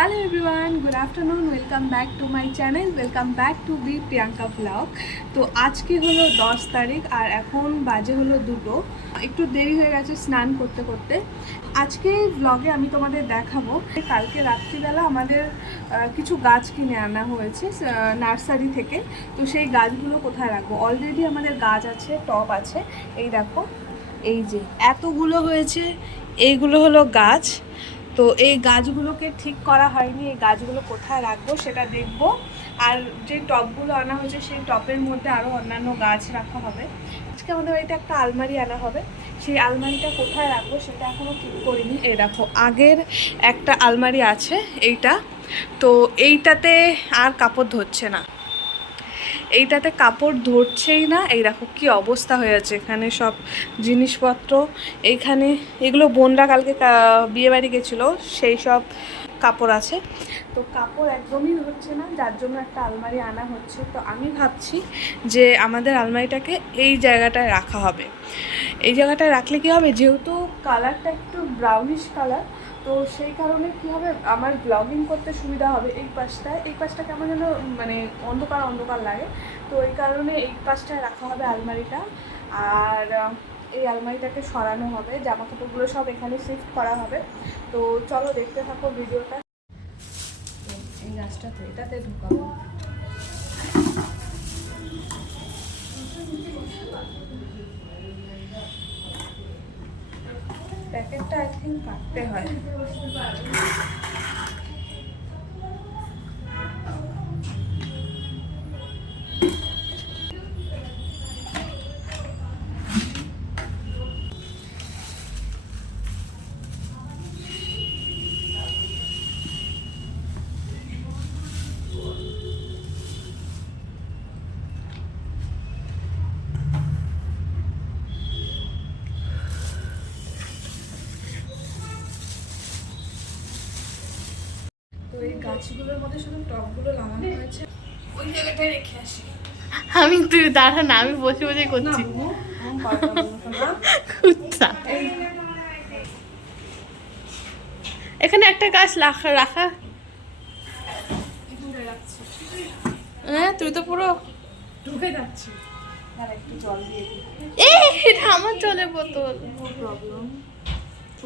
Hello everyone, good afternoon, welcome back to my channel, welcome back to B Priyanka vlog। তো আজকে হলো 10 তারিখ আর এখন বাজে হলো 2টো। একটু দেরি হয়ে গেছে স্নান করতে করতে। আজকে ব্লগে আমি তোমাদের দেখাবো কালকে রাত্রিবেলা আমাদের কিছু গাছ কিনে আনা হয়েছে নার্সারি থেকে। তো সেই গাছগুলো কোথায় রাখবো, অলরেডি আমাদের গাছ আছে, টব আছে। এই দেখো, এই যে এতগুলো হয়েছে, এইগুলো হলো গাছ। তো এই গাছগুলোকে ঠিক করা হয়নি, এই গাছগুলো কোথায় রাখবো সেটা দেখব। আর যে টবগুলো আনা হয়েছে সেই টবের মধ্যে আরও অন্যান্য গাছ রাখা হবে। আজকে আমাদের বাড়িতে একটা আলমারি আনা হবে, সেই আলমারিটা কোথায় রাখবো সেটা এখনও ঠিক করিনি। এই দেখো, আগের একটা আলমারি আছে এইটা, তো এইটাতে আর কাপড় ধরছে না, এইটাতে কাপড় ধরছেই না। এই দেখো কি অবস্থা হয়েছে, এখানে সব জিনিসপত্র, এইখানে এগুলো বোনরা কালকে বিয়েবাড়ি গেছিলো সেই সব কাপড় আছে। তো কাপড় একদমই ধরছে না, যার জন্য একটা আলমারি আনা হচ্ছে। তো আমি ভাবছি যে আমাদের আলমারিটাকে এই জায়গাটায় রাখা হবে। এই জায়গাটায় রাখলে কি হবে, যেহেতু কালারটা একটু ব্রাউনিশ কালার, তো সেই কারণে কি হবে, আমার ব্লগিং করতে সুবিধা হবে। এই পাশটা কেমন যেন মানে অন্ধকার অন্ধকার লাগে, তো এই কারণে এই পাশটায় রাখা হবে আলমারিটা। আর এই আলমারিটাকে সরানো হবে, জামা কাপড়গুলো সব এখানে শিফট করা হবে। তো চলো দেখতে থাকো ভিডিওটা। এই গাছটাতে এটাতে ঢুকাবো। প্যাকেটটা আই থিঙ্ক কাটতে হয়। তো এই গাছগুলোর মধ্যে শুধু টবগুলো লাগানো হয়েছে, ওই জায়গাটায় রেখে আসি। আমি তুই দাঁড়া না, আমি বসে বসে করছি। এখানে একটা গাছ রাখা রাখা। হ্যাঁ, তুই তো পুরো ঢুকে যাচ্ছি। আর একটু জল দিয়ে দিই। এটা আমার জলের বোতল। প্রবলেম,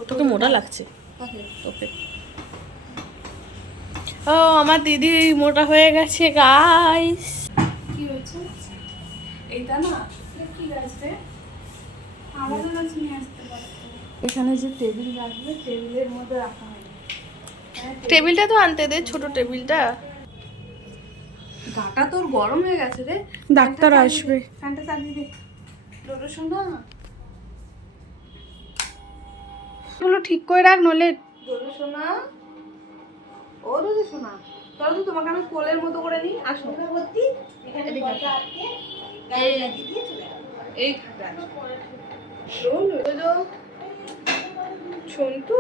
তোকে মোটা লাগছে। ওকে। ও আমার দিদি মোটা হয়ে গেছে গাইস। কি হয়েছে এইটা না, কি গাছ রে, আমাদের কাছে নিয়ে আসতে পারতো। এখানে যে টেবিল রাখবে, টেবিলের মধ্যে রাখা হয়। টেবিলটা তো আনতে দে, ছোট টেবিলটা। গাটা তোর গরম হয়ে গেছে রে, ডাক্তার আসবে। ফ্যানটা চালিয়ে দে। ডোডো শোনা, এগুলো ঠিক করে রাখ, নলে ডোডো শোনা, ও ডোডো শোনা, চলো তো তোমাকে আমি কোলের মতো করে নিই। আসো, এই খাটা ছন্তু,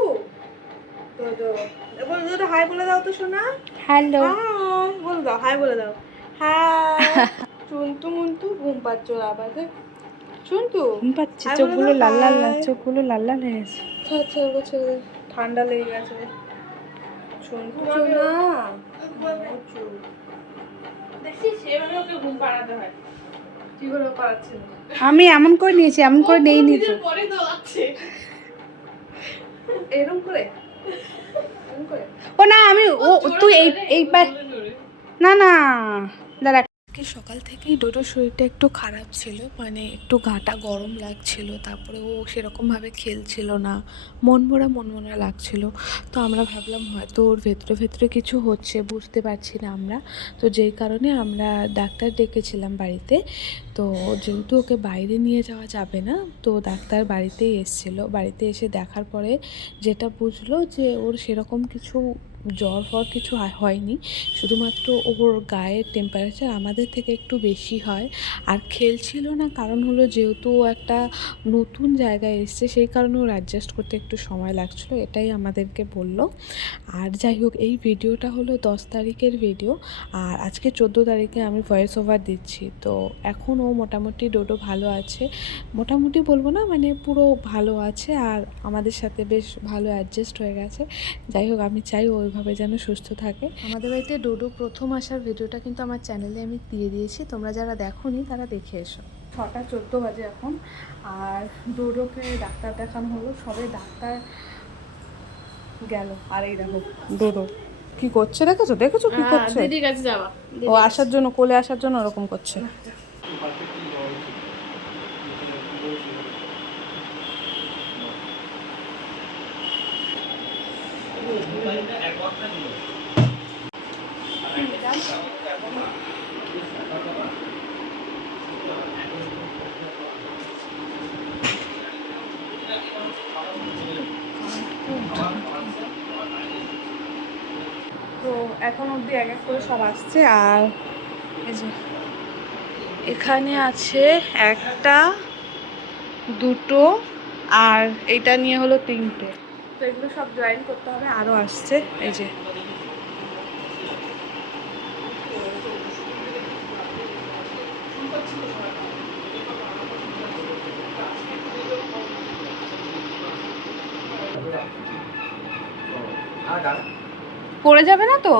ডোডো হাই বলে দাও তো শোনা। হ্যালো। হাই বলে দাও, হাই বলে দাও, হাই। চন্তু মন্তু ঘুম পাচ্ছ আবার, চন্তু ঘুম পাচ্ছে, হাই বলে চোখগুলো দাও, লাল লাল, হাই। চোখগুলো লাল লাল হয়ে গেছে। ছেড়ে ছেড়ে, ঠান্ডা লেগে গেছে। চন্তু না, কি করে পারাচ্ছে না? আমি এমন করে নিয়েছি, এমন করে নেইনি তো। এরকম করে, এরকম করে। ও না, আমি ও তুই এই না না দাঁড়া। সকাল থেকেই ডোডোর শরীরটা একটু খারাপ ছিল, মানে একটু গাটা গরম লাগছিল, তারপরে ও সেরকমভাবে খেলছিল না, মন মরা লাগছিল। তো আমরা ভাবলাম হয়তো ওর ভেতরে ভেতরে কিছু হচ্ছে, বুঝতে পারছি না আমরা। তো যেই কারণে আমরা ডাক্তার ডেকেছিলাম বাড়িতে। তো যেহেতু ওকে বাইরে নিয়ে যাওয়া যাবে না, তো ডাক্তার বাড়িতেই এসেছিলো। বাড়িতে এসে দেখার পরে যেটা বুঝলো যে ওর সেরকম কিছু জ্বর ফর কিছু হয়নি, শুধুমাত্র ওর গায়ের টেম্পারেচার আমাদের থেকে একটু বেশি হয়। আর খেলছিল না, কারণ হলো যেহেতু ও একটা নতুন জায়গায় এসছে, সেই কারণে ওর অ্যাডজাস্ট করতে একটু সময় লাগছিলো, এটাই আমাদেরকে বলল। আর যাই হোক, এই ভিডিওটা হলো 10 তারিখের ভিডিও, আর আজকে 14 তারিখে আমি ভয়েস ওভার দিচ্ছি। তো এখন ও মোটামুটি ডোডো ভালো আছে, মোটামুটি বলবো না, মানে পুরো ভালো আছে, আর আমাদের সাথে বেশ ভালো অ্যাডজাস্ট হয়ে গেছে। যাই হোক, আমি চাই ও ভালোভাবে যেন সুস্থ থাকে। আমাদের বাড়িতে ডোডো প্রথম আসার ভিডিওটা কিন্তু আমার চ্যানেলে আমি দিয়ে দিয়েছি, তোমরা যারা দেখোনি তারা দেখে এসো। 6:14 বাজে এখন, আর ডোডোকে ডাক্তার দেখানো হলো, সবে ডাক্তার গেল। আর এই দেখো ডোডো কি করছে, দেখেছো দেখেছো কি করছে? দিদির কাছে যাওয়া। ও আসার জন্য, কোলে আসার জন্য ওরকম করছে। তো এখন অবধি এক এক করে সব আসছে। আর এই যে এখানে আছে 1টা 2টো, আর এইটা নিয়ে হলো 3টে। তো এগুলো সব জয়েন করতে হবে, আরও আসছে এই যে। পড়ে যাবে না তো?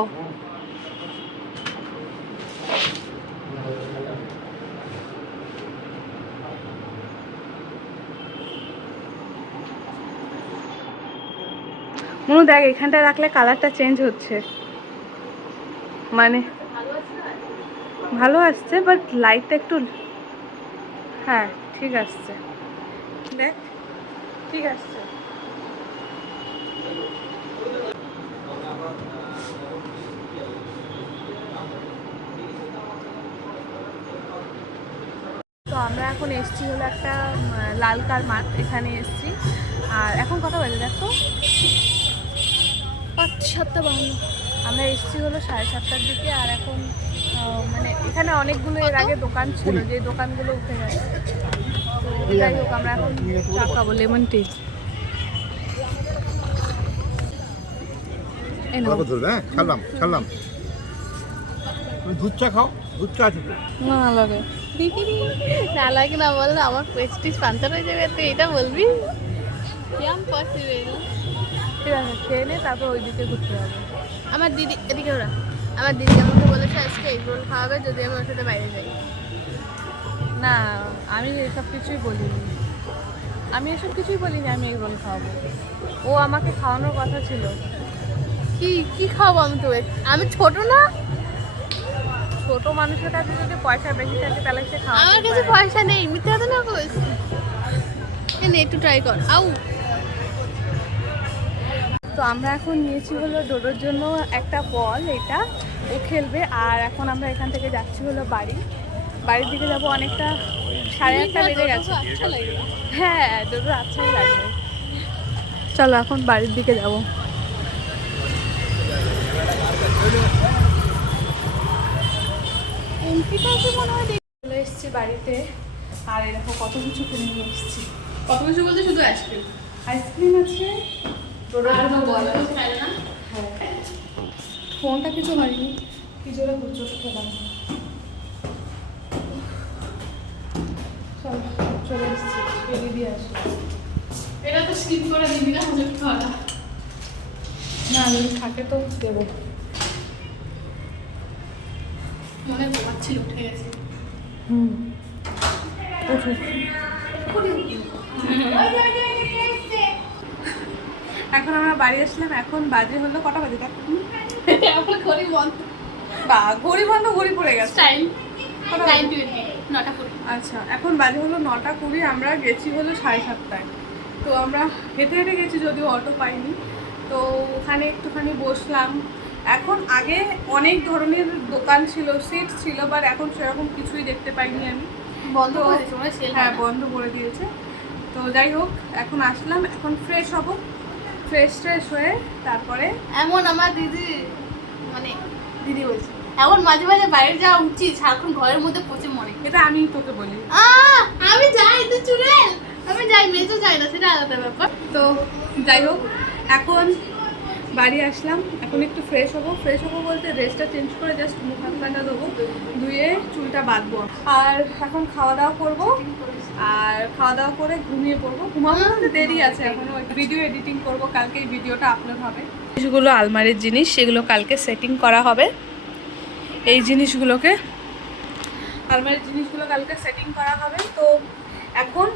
মনু দেখ, এখানটা রাখলে কালারটা চেঞ্জ হচ্ছে, মানে ভালো আসছে, বাট লাইটটা একটু, হ্যাঁ ঠিক আসছে, দেখ ঠিক আসছে। তো আমরা এখন এসছি হলো একটা লালকার মাঠ, এখানে এসছি। আর এখন কটা বাজে দেখো? 7:52। আমরা এসছি হলো 7:30টার দিকে। আর এখন মানে এখানে অনেকগুলো এর আগে দোকান ছিল, যে দোকানগুলো উঠে গেছে। তো যাই হোক, আমরা এখন চা খাবো, লেমন টি। খেলাম তুমি দুধ চা খাও, দুধ চা আছে তো? না লাগে, না লাগে না বললে আমার প্রেস্টিজ পাঞ্চার হয়ে যাবে, তুই এটা বলবি? পসিবল। ঠিক আছে, খেয়ে নে, তারপর ওই দিকে ঘুরতে যাবো। আমার দিদি এদিকে ওরা, আমার দিদি আমাকে বলেছে আজকে এগ রোল খাওয়াবে যদি আমি ওর সাথে বাইরে যাই। না, আমি এসব কিছুই বলিনি, আমি এসব কিছুই বলিনি আমি এই রোল খাওয়াবো। ও আমাকে খাওয়ানোর কথা ছিল। কি কি খাওয়াবো আমি তো? আমি ছোট না? ছোট মানুষের কাছে যদি পয়সা বেশি থাকে তাহলে সে খাওয়া। আমার কাছে পয়সা নেই, মিথ্যে কথা না কইস। নে একটু ট্রাই কর। আউ। তো আমরা এখন নিয়েছি হলো ডোডোর জন্য একটা বল, এটা ও খেলবে। আর এখন আমরা এখান থেকে যাচ্ছি হলো বাড়ির দিকে যাবো। অনেকটা 8:30 বেজে গেছে। আচ্ছা লাগে। হ্যাঁ, ডোডো আচ্ছাই লাগবে। চলো এখন বাড়ির দিকে যাবো। চলে এসেছি বাড়িতে, আর এরকম কত কিছু কিনে নিয়ে এসেছি। কত কিছু বলতে শুধু আইসক্রিম। আইসক্রিম আছে, ডোডোর জন্য বল আছে। খাই না। হ্যাঁ, ফোনটা কিছু হয়নি, কি জোরে ঘুরছো খেলাম। চলো চলে এসেছি, বেরিয়ে দিয়ে আসি। এটা তো স্কিপ করে দিবি না, হাজার খাওয়া। না, যদি থাকে তো দেবো। মনে ঘুমাচ্ছিল, উঠে গেছে। ওঠো। এখন আমরা বাড়ি আসলাম, এখন বাজে হলো কটা বাজে দেখ? এখন ঘড়ি বন্ধ। বা ঘড়ি বন্ধ, ঘড়ি পড়ে গেছে। টাইম 9:20, 9:20। আচ্ছা, এখন বাজে হলো 9:20। আমরা গেছি হলো 7:30টায়। তো আমরা হেঁটে হেঁটে গেছি, যদিও অটো পাইনি। তো ওখানে একটুখানি বসলাম। এখন আগে অনেক ধরনের দোকান ছিল, সিট ছিল, বাট এখন সেরকম কিছুই দেখতে পাইনি আমি। বন্ধ তো করে দিয়েছে, মনে হয় সেল হ্যাঁ, হয় না। বন্ধ করে দিয়েছে। তো যাই হোক, এখন আসলাম, এখন ফ্রেশ হব। ফ্রেশ হয়ে তারপরে এমন আমার দিদি, মানে দিদি বলছে এখন মাঝে মাঝে বাইরে যাওয়া উচিত, সারাক্ষণ ঘরের মধ্যে পচে মরে। এটা আমি তোকে বলি। আমি যাই তো চুড়েল, আমি যাই, মেজো যাই না, সেটা আলাদা ব্যাপার। তো যাই হোক, এখন বাড়ি আসলাম, এখন একটু ফ্রেশ হবো বলতে ড্রেসটা চেঞ্জ করে জাস্ট মুখ হাত পাটা দেবো, ধুয়ে চুলটা বাঁধবো, আর এখন খাওয়া দাওয়া করবো, আর খাওয়া দাওয়া করে ঘুমিয়ে পড়বো। ঘুমাবো বলতে দেরি আছে এখনো, ভিডিও এডিটিং করবো, কালকে এই ভিডিওটা আপলোড হবে। জিনিসগুলো আলমারির জিনিস, সেগুলো কালকে সেটিং করা হবে। এই জিনিসগুলোকে, আলমারির জিনিসগুলো কালকে সেটিং করা হবে। তো এখন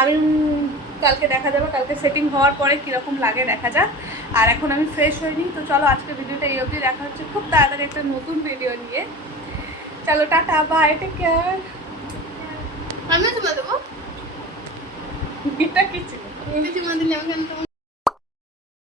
আমি কালকে দেখা যাবে, কালকে সেটিং হওয়ার পরে কীরকম লাগে দেখা যাক। আর এখন আমি ফ্রেশ হইনি, তো চলো আজকে ভিডিওটা এই অবধি, দেখা হচ্ছে খুব তাড়াতাড়ি একটা নতুন ভিডিও নিয়ে। চলো টাটা, বাই, টেক কেয়ার। আমিও চুমা দেবো, এটা কি ছিল? চুমা দিলে আমি কেন